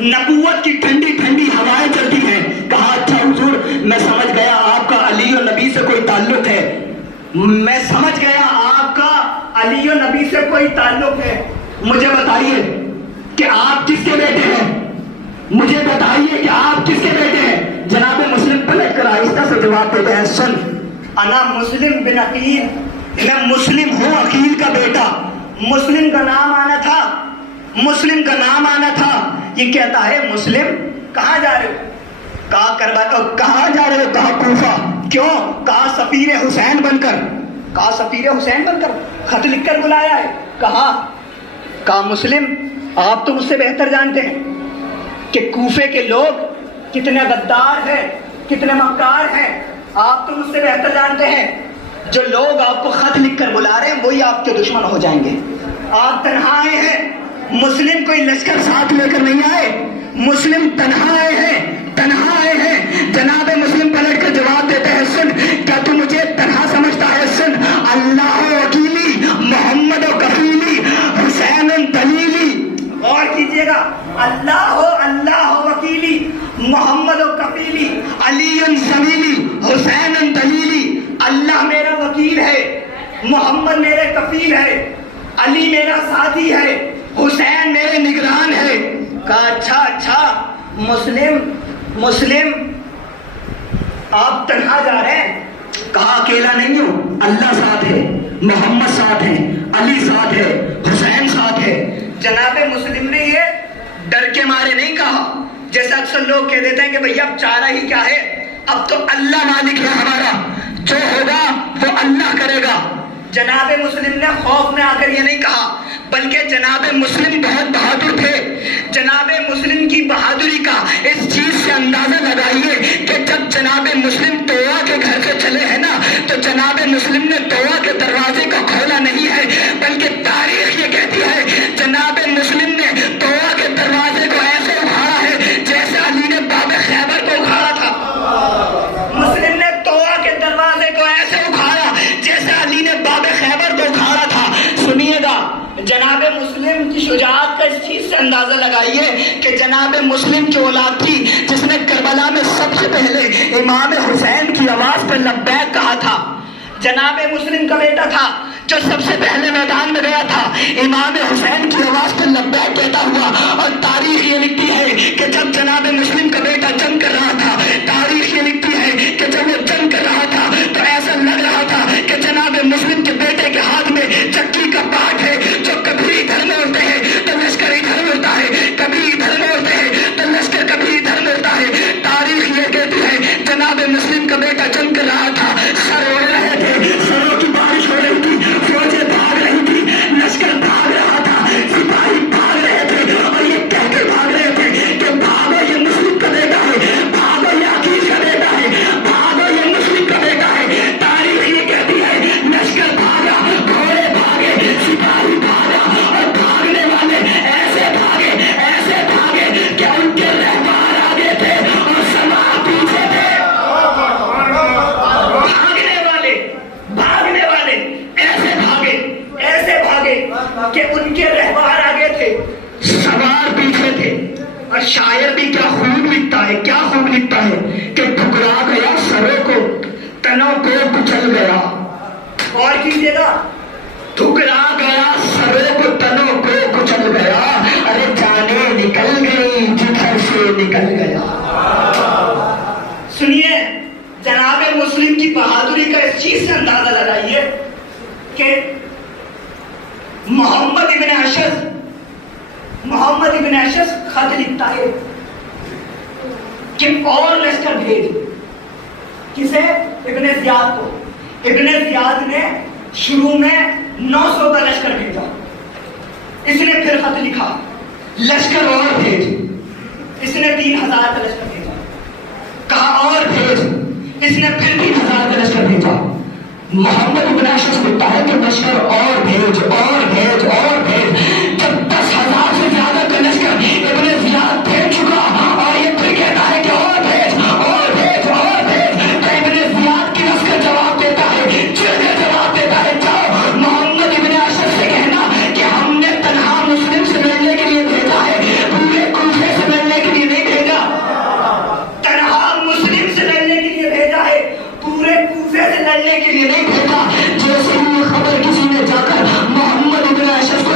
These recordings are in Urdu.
نبوت کی ٹھنڈی ٹھنڈی ہوائیں چلتی ہیں. کہا اچھا حضور میں سمجھ گیا آپ کا علی و نبی سے کوئی تعلق ہے. میں سمجھ گیا آپ کا علی و نبی سے کوئی تعلق ہے. مجھے بتائیے کہ آپ کس کے بیٹے ہیں. مجھے بتائیے کہ آپ کس کے بیٹے ہیں. جناب مسلم پلٹ کر آہستہ سے جواب دیتے ہیں سن انا مسلم بن عقیل. میں مسلم ہوں عقیل کا بیٹا. مسلم کا نام آنا تھا مسلم کا نام آنا تھا، یہ کہتا ہے مسلم کہاں جا رہے ہو؟ کہا کربلا، کہاں جا رہے ہو؟ کہا کوفہ۔ کیوں؟ کہا سفیر حسین بن کر، کہا سفیر حسین بن کر خط لکھ کر بلایا ہے۔ کہا مسلم آپ تو مجھ سے بہتر جانتے ہیں کہ کوفے کے لوگ کتنے غدار ہیں، کتنے مکار ہیں، آپ تو مجھ سے بہتر جانتے ہیں، جو لوگ آپ کو خط لکھ کر بلا رہے ہیں وہی آپ کے دشمن ہو جائیں گے۔ آپ تنہا آئے ہیں، مسلم کوئی لشکر ساتھ لے کر نہیں آئے، مسلم تنہا آئے ہیں، تنہا آئے ہیں۔ جناب مسلم پلٹ کر جواب دیتے ہیں، سن، کیا تو مجھے تنہا سمجھتا ہے؟ سن، اللہ وکیلی، محمد و کفیلی، حسین دلیلی۔ غور کیجئے گا، اللہ وکیلی، محمد و کفیلی، علی سبیلی، حسین دلیلی۔ اللہ میرا وکیل ہے، محمد میرے کفیل ہے، علی میرا ساتھی ہے، حسین میرے نگران ہے۔ کہا اچھا مسلم آپ تنہا جا رہے ہیں؟ کہا اکیلا نہیں ہوں، اللہ ساتھ ہے، محمد ساتھ ہے، علی ساتھ ہے، حسین ساتھ ہے۔ جناب مسلم نے یہ ڈر کے مارے نہیں کہا، جیسا اکثر لوگ کہہ دیتے ہیں کہ بھئی اب چارہ ہی کیا ہے، اب تو اللہ مالک ہے ہمارا، جو ہوگا وہ اللہ کرے گا۔ جناب مسلم نے خوف میں آ کر یہ نہیں کہا، بلکہ جناب مسلم بہت بہادر تھے۔ جناب مسلم کی بہادری کا اس چیز سے اندازہ لگائیے کہ جب جناب مسلم توعہ کے گھر سے چلے ہیں نا، تو جناب مسلم نے توعہ کے دروازے کو کھولا نہیں ہے، بلکہ تاریخ یہ کہتی ہے جناب مسلم نے توعہ کے دروازے کو ایسے اکھاڑا ہے جیسے علی نے باب خیبر کو اکھاڑا تھا۔ مسلم نے توعہ کے دروازے کو ایسے اکھاڑا جیسے علی نے باب خیبر کو اکھاڑا تھا۔ سنیے گا، جناب مسلم کی شجاعت کا اس چیز سے اندازہ لگائیے کہ جناب مسلم کی اولاد تھی جس نے کربلا میں سب سے پہلے امام حسین کی آواز پر لبیک کہا تھا۔ جناب مسلم کا بیٹا تھا جو سب سے پہلے میدان میں گیا تھا، امام حسین کی آواز پر لبیک کہتا ہوا۔ اور تاریخ یہ لکھتی ہے کہ جب جناب مسلم کا بیٹا جنگ کر رہا تھا، تاریخ یہ لکھتی ہے کہ جب وہ جنگ کر رہا تھا تو ایسا لگ رہا تھا کہ جناب مسلم کے بیٹے کے ہاتھ میں چکی کا پاٹ ہے، جو کبھی ادھر میں اڑتے ہیں تو لشکر ادھر میں اڑتا ہے، کبھی ادھر میں اڑتے ہیں تو لشکر کبھی ادھر میں اڑتا ہے۔ تاریخ یہ کہتی ہے جناب مسلم کا بیٹا جنگ کر رہا تھا، سر اڑ رہے تھے، سروں کی بارش ہو رہی تھی، فوجیں بھاگ رہی تھی، لشکر بھاگ رہا تھا، سپاہی بھاگ رہے تھے، اور یہ کہہ کے بھاگ رہے تھے کہ بھاگو یہ مسلم کا بیٹا ہے، بھاگو یہ عقیل کا بیٹا ہے، بھاگو یہ مسلم کا بیٹا ہے۔ تاریخ یہ کہتی ہے لشکر بھاگا، گھوڑے بھاگے، سپاہی بھاگا، اور بھاگنے والے ایسے بھاگے کہ ان کے رہبر آگے تھے اور سوار پیچھے تھے۔ بھاگنے والے ایسے بھاگے کہ ان کے رہبر آگے تھے، سوار پیچھے تھے۔ اور شاعر بھی کیا خوب لکھتا ہے کہ ٹھکرا گیا سروں کو، تنوں کو کچل گیا۔ اور کیجئے گا، ٹھکرا گیا سروں کو، تنوں کو کچل گیا، ارے جانیں نکل گئی جدھر سے نکل گیا۔ سنیے، جناب مسلم کی بہادری کا اس چیز سے اندازہ لگائیے کہ محمد ابن اشعث خط لکھتا ہے کہ اور لشکر بھیج۔ کسے؟ ابن زیاد کو۔ ابن زیاد نے شروع میں 900 کا لشکر بھیجا، اس نے پھر خط لکھا لشکر اور بھیج، اس نے 3000 کا لشکر بھیجا، کہا اور بھیج، اس نے پھر 3000 کا لشکر بھیجا۔ محمد ابن اشعث لکھتا ہے کہ لشکر اور بھیج، جب 10,000 سے زیادہ کا لشکر ابن زیاد بھیج چکا اور یہ پھر کہتا ہے کہ اور بھیج، تو ابن زیاد کی لشکر جواب دیتا ہے، چڑھ کر جواب دیتا ہے، جاؤ محمد ابن اشعث سے کہنا کہ ہم نے تنہا مسلم سے لڑنے کے لیے بھیجا ہے، پورے کوفے سے لڑنے کے لیے نہیں بھیجا، تنہا مسلم سے لڑنے کے لیے بھیجا ہے، پورے کوفے سے لڑنے کے لیے نہیں بھیجا۔ جیسے ہی یہ خبر کسی نے جا کر محمد ابن اشعث کو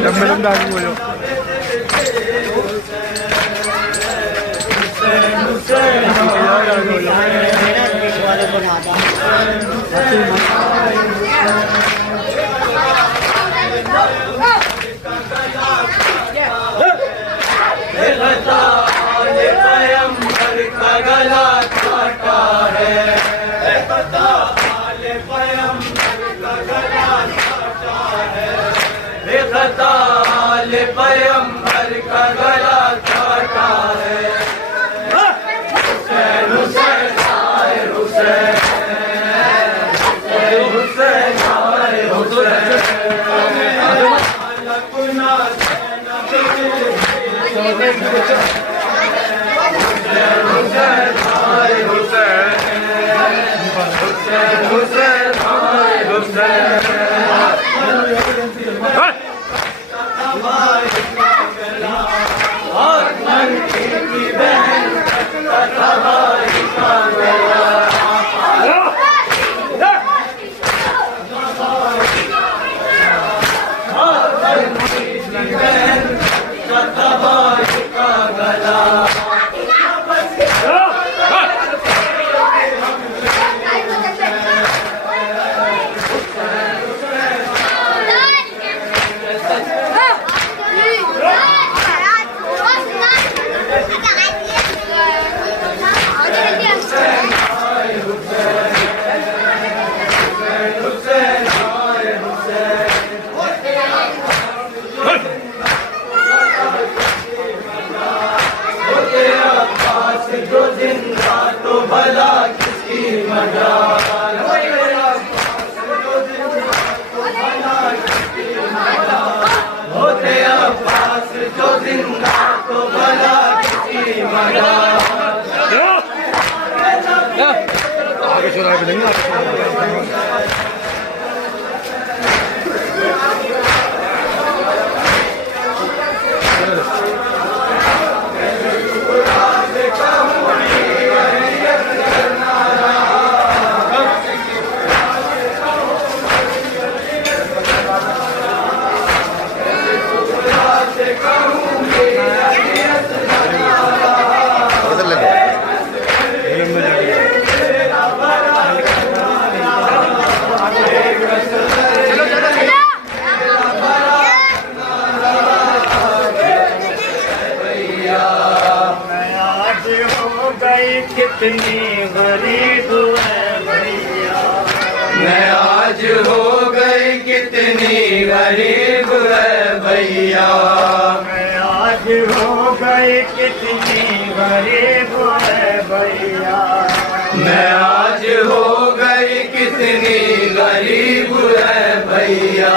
لمبے لمبے آگے ہو جاؤ. پیغمبر کا گلا کاٹا ہے. حسین حسین آئے حسین حسین آئے حسین کتنی غریب ہے بھیا. میں آج ہو گئی کتنی غریب ہے بھیا. میں آج ہو گئی کتنی غریب ہے بھیا. میں آج ہو گئی کتنی غریب ہے بھیا.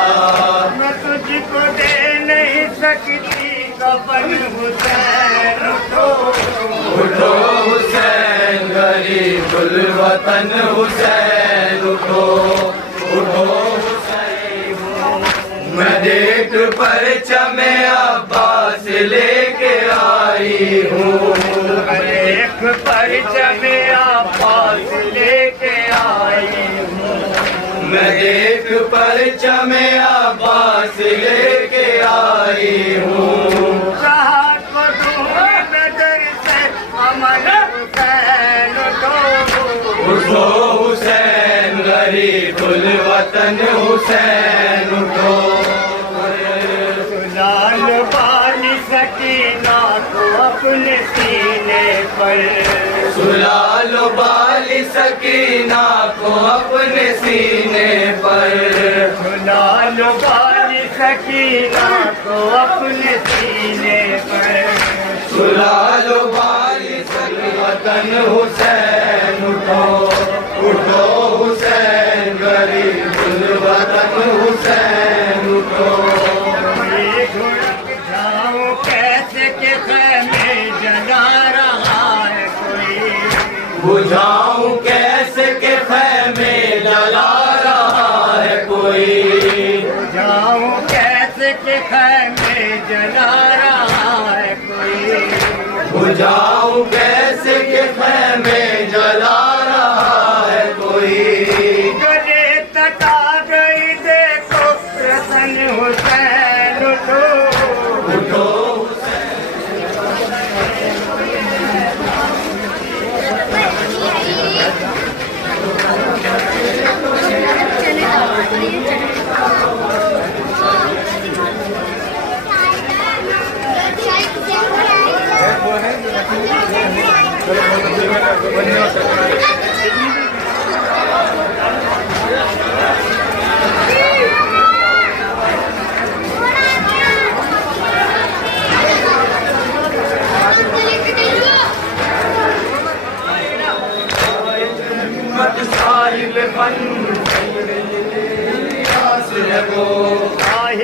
میں تجھ کو دے نہیں سکتی کفن حسین اٹھو اٹھو حسین غریب الوطن حسین اٹھو اٹھو حسین. میں دیکھ پرچم عباس لے کے آئی ہوں. ایک پرچم عباس لے کے آئی ہوں. میں دیکھ پرچم عباس لے کے آئی ہوں. راحت کو دوں نظر سے امن حسین اٹھو حسین غریب الوطن حسین اٹھو. لال بالی سکینہ کو اپنے سینے پر سلا لو بالی سکینہ کو اپنے سینے پر. لال بالی سکینہ کو اپنے سینے پر. سلا لو بالی سکینہ وطن حسین اٹھو اٹھو حسین غریب الوطن حسین اٹھو. جاؤں کیسے کہ خیمے جلا رہا ہے کوئی. بجھاؤں کیسے کہ خیمے جلا رہا ہے کوئی. جاؤں کیسے کہ خیمے جلا رہا ہے کوئی. بجھاؤں کیسے کہ خیمے جلا رہا ہے کوئی.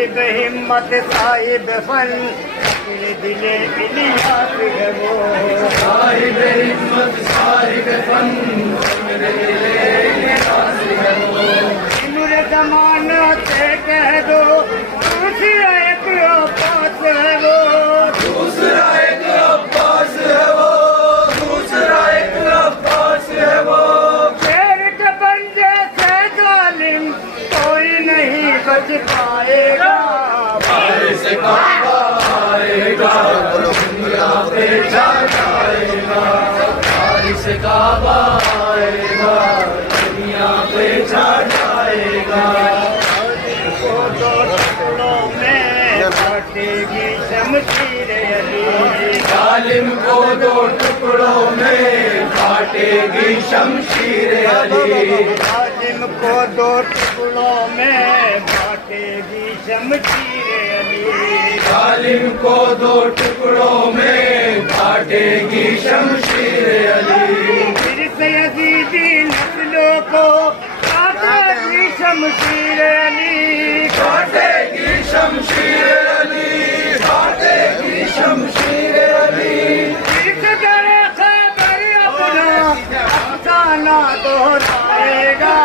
صاحب ہمت صاحب فن دل الیاس ہے وہ صاحب ہمت صاحب فن میرے دل الیاس ہے وہ نور زمانہ سے کہہ دو دوسرا ایک عباس ہے وہ دوسرا ایک عباس ہے وہ دوسرا ایک عباس ہے وہ شیر کے بندے سے ظالم کوئی نہیں بچ پائے گا وارث کعبہ آئے گا دنیا پہ چھا جائے گا وارث کعبہ آئے گا دنیا پہ چھا جائے گا کو دو ٹکڑوں میں بانٹے گی شمشیر علی ظالم کو دو ٹکڑوں میں کاٹے گی شمشیر علی ظالم کو دو ٹکڑوں میں بانٹے گی شمشیر علی ظالم کو دو ٹکڑوں میں کاٹے گی شمشیر علی پھر سے یزیدی نسلوں کو کاٹے گی شمشیر علی کاٹے گی شمشیر علی کاٹے گی شمشیر علی اس طرح خیبر اپنا افسانہ دہرائے گا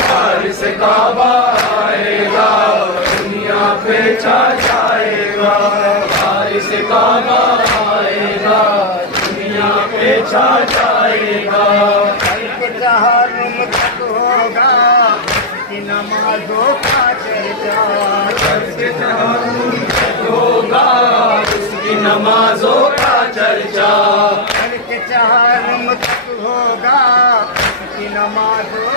وارث کعبہ آئے گا دنیا پہ چھا جائے گا وارث کعبہ آئے گا دنیا پہ چھا جائے گا خلق تحرم تک ہوگا کی نمازوں کا چرچا ہوگا اس کی نمازوں کا چرچا خلق تحرم تک ہوگا کی نمازوں